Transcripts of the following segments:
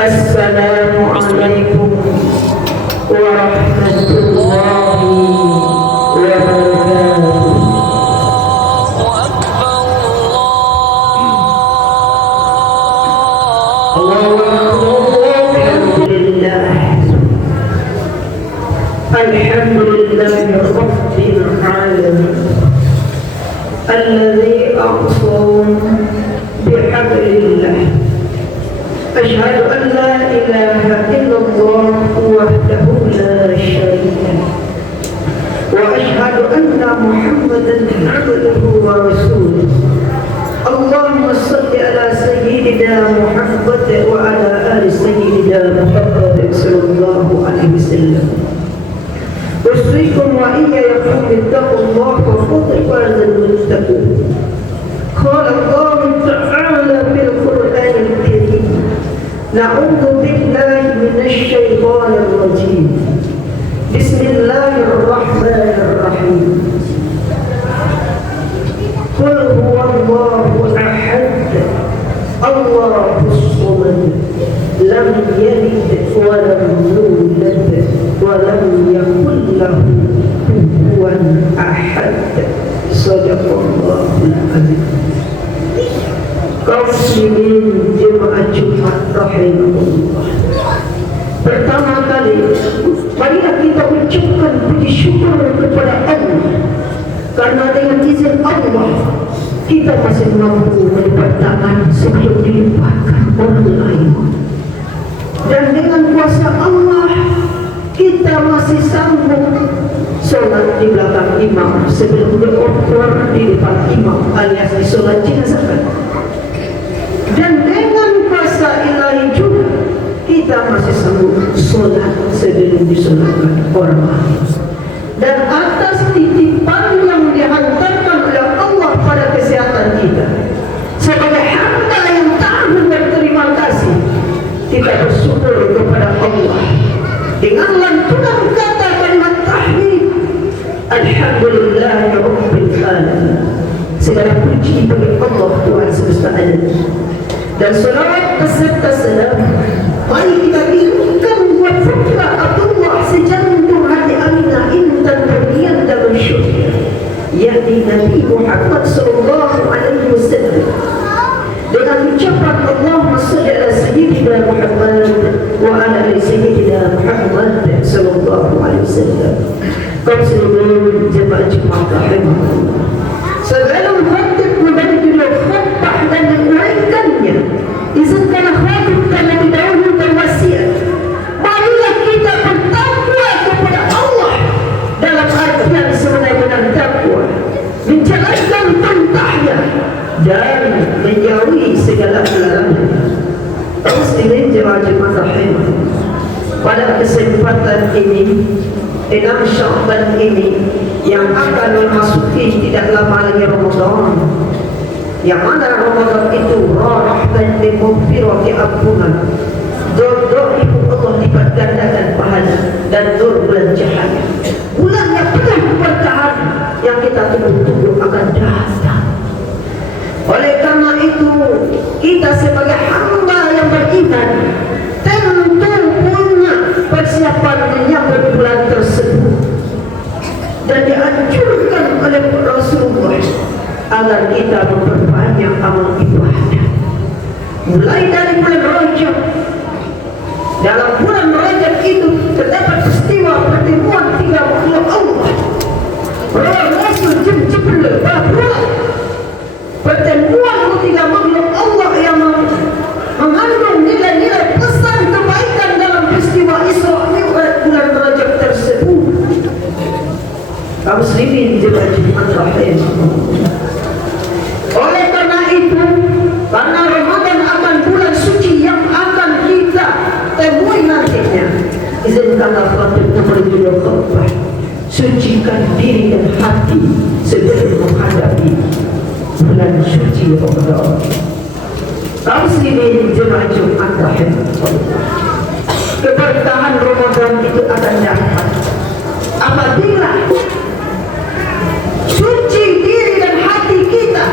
Assalamualaikum warahmatullahi wabarakatuh. Alhamdulillahi rabbil alamin alladzi aqsam bihablillah. Asyhadu an la ilaha illallah wahdahu la syarika lah wa asyhadu anna Muhammadan abduhu wa rasuluh. Allahumma salli ala sayyidina Muhammad wa ala ali sayyidina Muhammad sallallahu alaihi wasallam. Usikum wa iyyakum bittaqwallahi wa fattaqul muttaqin. Qala Allah ta'ala fil Qur'anil Karim. Na'udzu billahi minasy syaithanir rajim. Bismillahirrahmanirrahim. Qul huwallahu ahad. Allahus samad. Lam yalid wa lam yulad wa lam yakul lahu kufuwan ahad. Shadaqallahul azim. Kaum muslimin jemaah Jumat rahimahullah. Pertama kali marilah kita ucapkan puji syukur kepada Allah, karena dengan izin Allah kita masih mampu melipat tangan sebelum dilimpahkan orang lain, dan dengan kuasa Allah kita masih sanggup sholat di belakang imam sebelum berokor di depan imam alias di sholat jenazah. Dan dengan kuasa ilahi juga kita masih sanggup sholat sebelum disolatkan orang lain. Dan atas titipan yang dihantarkan oleh Allah pada kesehatan kita, sebagai hamba yang tahu berterima kasih, kita bersyukur kepada Allah dengan lantunan kata kalimat tahmid, Alhamdulillahirabbil alamin. Segala puji bagi Allah Tuhan semesta alam, dan salawat beserta salam mari kita kirimkan buat putra Abdullah sejantung hati Aminah intan berdiam dalam syurga, yakni Nabi Muhammad sallallahu alaihi wasallam, dengan ucapan Allahumma shalli ala sayyidina Muhammad wa ala ali sayyidina Muhammad sallallahu alaihi wasallam. Kaum muslimin jemaah Jumat rahimahullah, sebelum khatib memberi judul khutbah dan menguraikannya, izinkanlah khatib terlebih dahulu berwasiat, marilah kita bertakwa kepada Allah dalam artian sebenar-benar takwa, menjalankan perintahnya dan menjauhi segala larangan. Kaum muslimin jemaah Jumat rahimahullah, pada kesempatan ini 6 Sya'ban ini yang akan memasuki tidak lama lagi Ramadan, yang mana Ramadan itu rahmatan lil maghfirati ampunan, doa ibu Allah lipat gandakan pahala, dan nur bulan cahaya, bulan yang penuh keberkahan yang kita tunggu-tunggu akan datang. Oleh karena itu kita sebagai hamba yang beriman tentu punya persiapan menyambut bulan tersebut, dan dianjurkan oleh Rasulullah agar kita memperbanyak amal ibadah mulai dari bulan Rajab. Dalam bulan Rajab itu terdapat peristiwa pertemuan 3 makhluk Allah, Rasul Jibril, bahwa pertemuan 3 makhluk Allah yang mengandung nilai-nilai pesan kebaikan dalam peristiwa Isra Mi'raj bulan Rajab tersebut. Kaum muslimin jemaah Jumat rahimahullah, oleh karena itu, karena Ramadan akan bulan suci yang akan kita temui nantinya, izinkanlah khatib memberi judul khutbah, sucikan diri dan hati sebelum menghadapi bulan suci Ramadan. Kaum muslimin jemaah Jumat rahimahullah, keberkahan Ramadan itu akan dapat apabila suci diri dan hati kita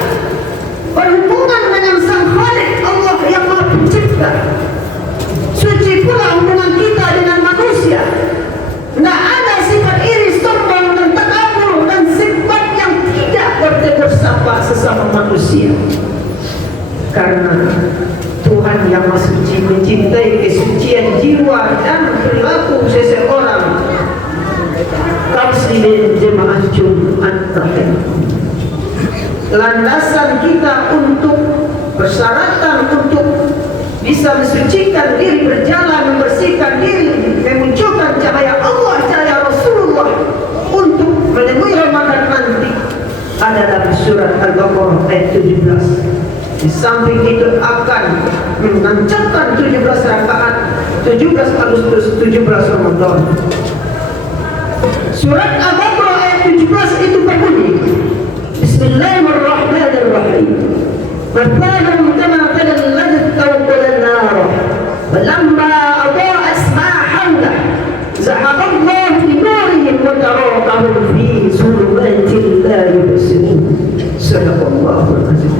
berhubungan dengan Sang Khalik Allah yang Maha Pencipta. manusia. Karena Tuhan yang Maha Suci mencintai kesucian jiwa dan perilaku seseorang. Kaum jemaah Jumat terakhir, landasan kita untuk persyaratan untuk bisa mensucikan diri, berjalan, membersihkan diri, memunculkan cahaya Allah, cahaya Rasulullah untuk menemui Ramadan nanti ada dalam surat Al-Baqarah ayat 17. Di samping itu akan menancapkan 17 rakaat 17 Agustus 17 Ramadan. Surat Al-Baqarah ayat 17 itu berbunyi, Bismillahirrahmanirrahim. Mathalum kama mathalal ladzi istawqada an-nar falamma adha'at ma hawlahu zahaba Allahu bi nurihim wa tarakahum fi dhulumatin la yubsirun. Sadaqallahul azim.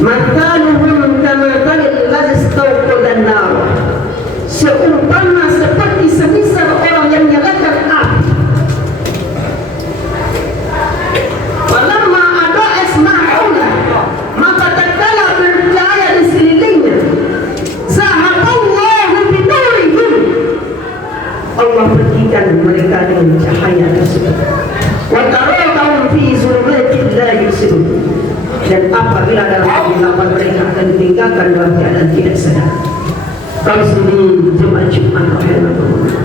Mathaluhum kama mathalal ladzi istawqada an-nar, seumpama seperti semisal orang yang menyalakan api. Walamma ada'at ma hawlahu, maka tatkala bercahaya di sekelilingnya, zahaballahu bi nurihim, Allah pergikan mereka dengan cahaya tersebut. Wa tarakahum fi dhulumatin la yubsirun, dan apabila dalam kegelapan mereka akan ditinggalkan dalam keadaan tidak sadar. Kaum muslimin jemaah Jumat rahimahullah,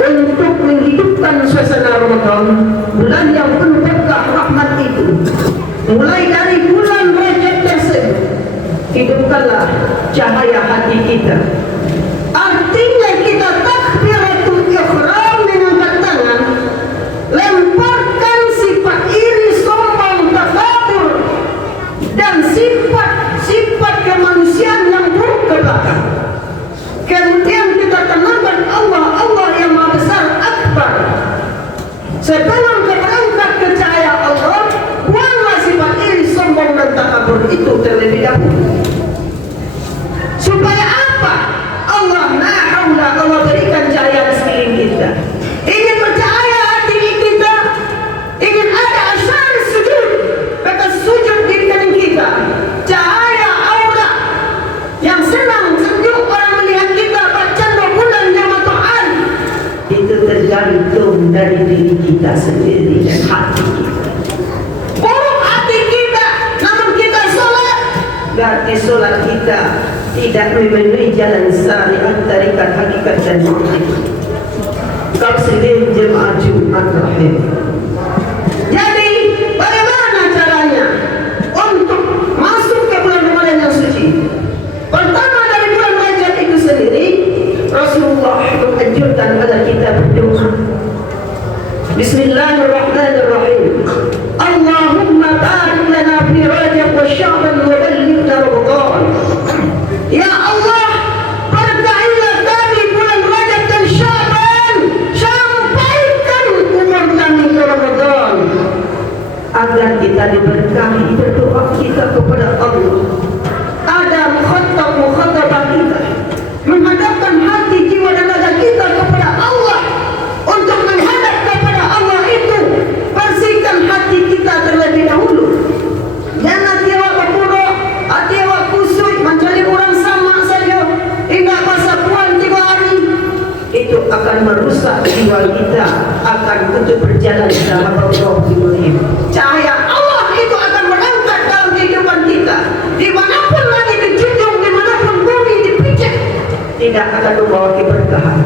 untuk menghidupkan suasana Ramadan, bulan yang penuh berkah rahmat itu, mulai dari bulan Rajab tersebut, hidupkanlah cahaya hati kita. Artinya kita takbiratul ihram, mengangkat tangan, lemparkan sifat iri, sombong, takabur dan sifat kemanusiaan yang buruk ke belakang. Kemudian kita kenalkan Allah, Allah yang Maha Besar, Akbar. Sebelum kita angkat ke cahaya Allah, buanglah sifat iri, sombong dan takabur itu terlebih dahulu. Supaya apa? Allah na'aula, Allah berikan cahaya di sekeliling kita. Ingin bercahaya hati kita, ingin ada asyar sujud, maka sujud di kanan kita. Cahaya aura yang senang, sejuk orang melihat kita bercanda bulan Ramadan, itu tergantung dari diri kita sendiri dan hati kita. Buruk hati kita, namun kita sholat, berarti sholat kita tidak memenuhi jalan syariat, tarikat, hakikat dan ma'rifat. Kaum muslimin jemaah Jumat terakhir, jadi bagaimana caranya untuk masuk ke bulan Ramadan yang suci? Pertama, dari bulan Rajab itu sendiri, Rasulullah menganjurkan pada kita berdoa. Bismillahirrahmanirrahim. Allahumma barik lana fi Rajab wa Sya'ban wa ballighna Ramadan. Ya Allah, berkahilah kami bulan Rajab dan Sya'ban, sampaikan umur kami ke Ramadan, agar kita diberkahi. Berdoa kita kepada Allah. Ada mukhatabah kita, menghadapkan hati, jiwa dan raga kita kepada Allah. Untuk menghadap kepada Allah itu, bersihkan hati kita terlebih dahulu. Jangan tiwa berburuk, tiwa kusut, mencari orang sama saja hingga masa puan 3 hari. Itu akan merusak jiwa kita, akan untuk berjalan dalam Allah. Cahaya Allah itu akan berangkat dalam kehidupan kita. Dimanapun lagi dijunjung, dimanapun bumi dipijak, tidak akan membawa keberkahan.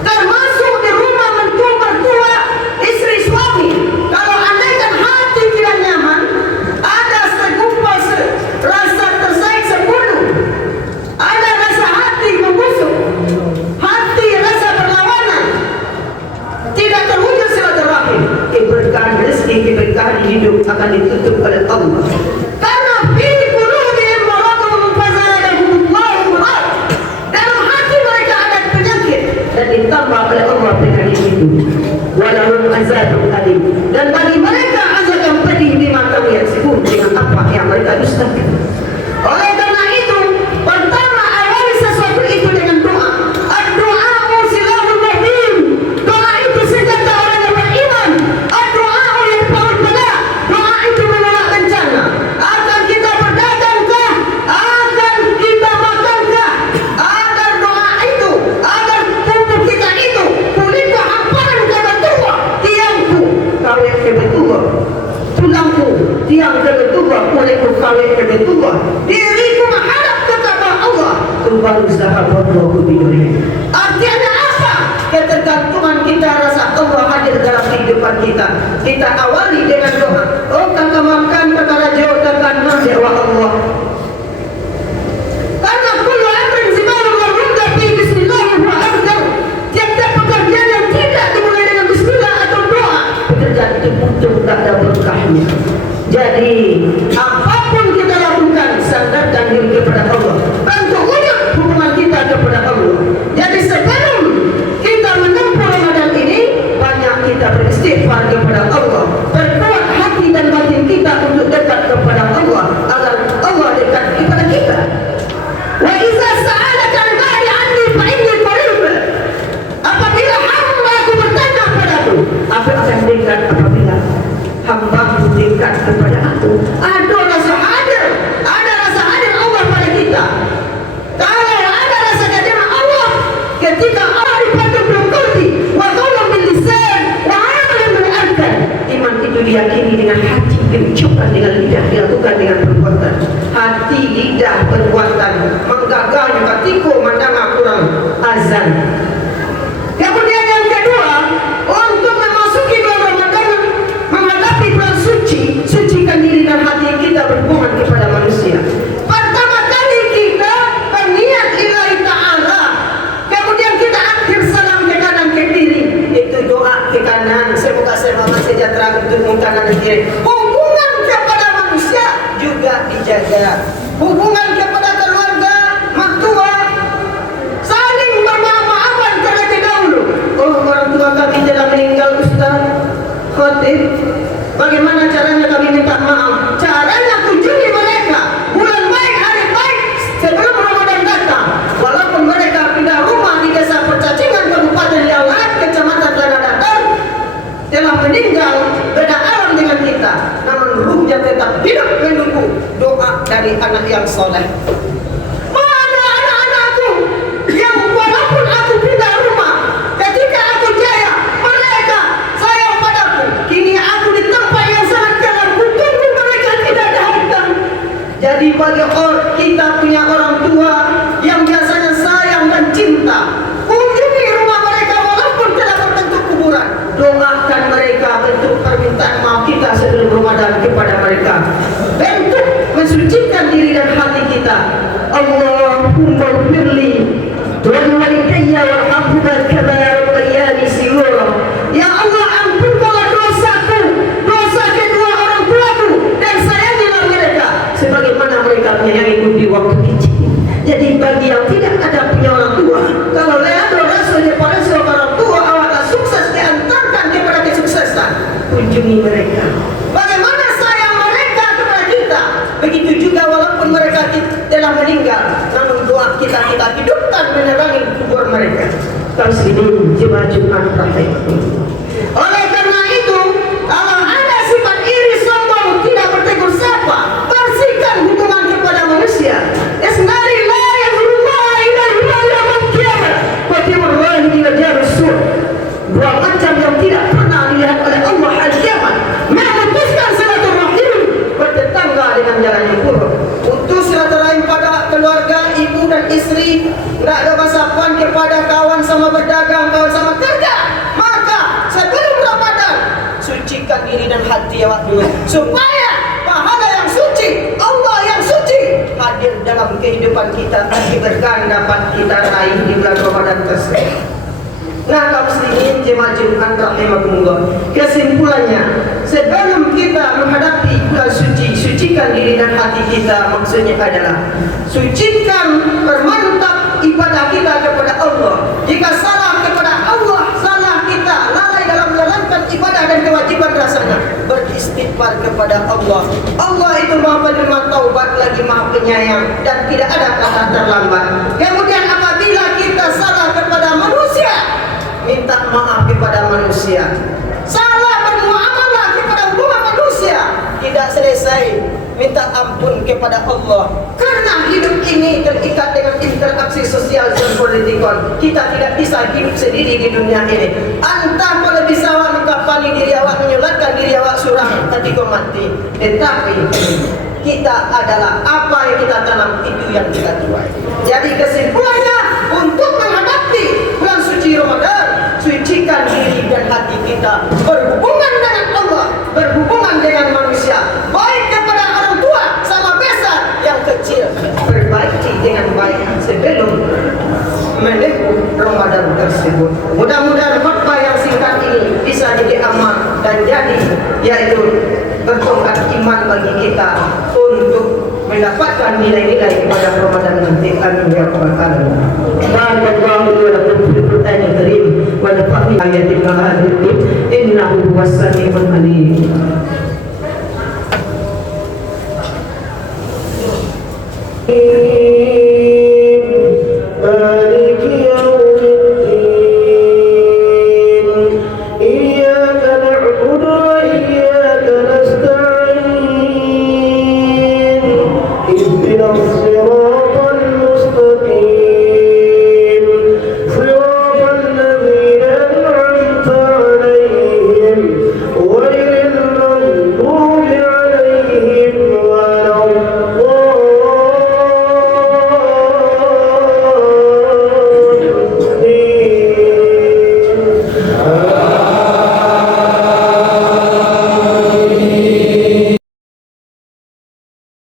Termasuk di rumah mertua, istri suami. Kalau andaikan hati tidak nyaman, ada segumpal rasa tersayang sepuluh, ada rasa hati membusuk, hati rasa berlawanan, tidak terwujud silaturahim, keberkahan rezeki, keberkahan hidup akan ditutup oleh Allah. Karena fi qulubihim maradun fazadahumullahu marad, dalam hati mereka ada penyakit, balik ke Baitullah, diriku menghadap ke Ka'bah Allah, baru zahaballahu bidunya. Artinya apa? Ketergantungan kita rasa Allah hadir dalam kehidupan kita. Kita awali dengan doa. Oh kakak makan, kakak rajo, kakak nam dewa Allah. Karena kullu amrin zimaru wa runda fi bismillah wa abdar. Tiap-tiap pekerjaan yang tidak dimulai dengan bismillah atau doa, pekerjaan itu butuh tak ada berkahnya. Jadi apapun kita lakukan, sandarkan diri kepada Allah. Bantu ulang hubungan kita kepada Allah. Jadi sebelum kita menempuh Ramadan ini, banyak kita beristighfar kepada Allah. Perkuat hati dan batin kita untuk dekat kepada Allah, agar Allah dekat kepada kita. Wa iza sa'alaka ibadi anni fa inni qarib. Apabila hamba-Ku bertanya padaku, aku akan dekat apabila hamba-Ku dekat kepada Aku. Ada rasa hadir Allah pada kita. Kalau ada rasa kehadiran Allah ketika Allah dipanggil berkulti wa qawlan bil lisan wa 'amalan bil arkan, iman itu diyakini dengan hati, diucapkan dengan lidah, dilakukan dengan perbuatan. Hati, lidah, perbuatan menggagalnya ketika mendengar kurang azan. Kemudian yang kedua, untuk memasuki bulan Ramadan, menghadapi bulan suci, sucikan diri dan hati kita berhubungan kepada manusia. Pertama kali kita berniat lillahi ta'ala, kemudian kita akhir salam ke kanan ke kiri, itu doa ke kanan, semoga selamat sejahtera untuk kanan dan kiri. Hubungan kepada manusia juga dijaga. Hubungan kepada keluarga, mertua, saling bermaaf-maafan terlebih dahulu. Oh, orang tua kami telah meninggal, Ustaz, khotib. Bagaimana caranya kami minta maaf? Caranya kunjungi mereka bulan baik, hari baik sebelum Ramadan datang. Walaupun mereka pindah rumah di desa Percacingan, Kabupaten Lialat, Kecamatan Tanah Datar, telah meninggal, beda alam dengan kita, namun ruhnya tetap hidup menunggu doa dari anak yang soleh. Mana anak-anakku yang walaupun aku pindah rumah, ketika aku jaya, mereka sayang padaku. Kini aku di tempat yang sangat kelam, kutunggu mereka tidak datang. Jadi bagi kita punya orang tua yang biasanya sayang dan cinta, kunjungi rumah mereka walaupun telah berbentuk kuburan. Doakan mereka, bentuk permintaan maaf kita sebelum Ramadan kepada mereka. Bentuk mensucikan diri dan hati kita. Allahumma firli wa walidayya warhamhuma kama rabbayani shighara. Ya Allah, ampunkanlah dosaku, dosa kedua orang tuaku, dan sayangilah mereka sebagaimana mereka menyayangiku di waktu kecil. Jadi bagi yang tidak ada punya orang tua, kalau Leandro Rasul pada seorang orang tua, awaklah sukses diantarkan kepada kesuksesan. Kunjungi mereka. Bagaimana sayang mereka kepada kita, begitu juga walaupun mereka telah meninggal, namun doa kita hidupkan menerangi kubur mereka. Muslimin jemaah Jumat rahimahullah. Oleh karena itu, kalau ada sifat iri, sombong, tidak bertegur sapa, bersihkan hubungan kepada manusia. Isnari la yazurullah ila yaumil qiyamah wa tiwallahi ila jarus-sur. Dua macam yang tidak pernah dilihat oleh Allah hari kiamat, memutuskan silaturahim, bertetangga dengan jalan yang buruk. Putus silaturahim pada keluarga, ibu dan istri, tidak ada basapuan kepada kawan sama berdagang, kawan sama kerja. Maka sebelum Ramadan, sucikan diri dan hati awak dulu, supaya pahala yang suci, Allah yang suci hadir dalam kehidupan kita, berkah dapat kita raih di bulan Ramadan tersebut. Nah, kaum muslimin jemaah Jumat rahimahumullah, kesimpulannya, sebelum kita menghadapi bulan suci, sucikan diri dan hati kita. Maksudnya adalah sucikan, permantap ibadah kita kepada Allah. Jika salah kepada Allah, salah kita, lalai dalam menjalankan ibadah dan kewajiban rasanya, beristighfar kepada Allah. Allah itu Maha Penerima taubat lagi Maha Penyayang, dan tidak ada kata terlambat. Kemudian apabila kita salah kepada manusia, minta maaf kepada manusia. Salah bermuamalah kepada hubungan manusia, tidak selesai minta ampun kepada Allah. Karena hidup ini terikat dengan interaksi sosial dan politikon. Kita tidak bisa hidup sendiri di dunia ini. Entah kalau bisa awak mengkafani diri awak, menyulatkan diri awak surang ketika mati. Tetapi kita adalah apa yang kita tanam, itu yang kita tuai. Jadi kesimpulannya, untuk menghadapi bulan suci Ramadan, sucikan diri dan hati kita, berhubungan dengan Allah, berhubungan dengan manusia, baik kepada orang tua sama besar yang kecil, perbaiki dengan baik sebelum menempuh Ramadan tersebut. Mudah-mudahan khutbah yang singkat ini bisa jadi amal dan jadi yaitu bertongkat iman bagi kita untuk mendapatkan nilai-nilai pada Ramadan nanti. Amin ya rabbal alamin. Barakallahu li wa lakum fil Qur'anil Karim wa nafa'ni ayatil mahadin innahu huwas samiul alim. مالك يوم الدين إياك نعبد وإياك نستعين اهدنا الصراط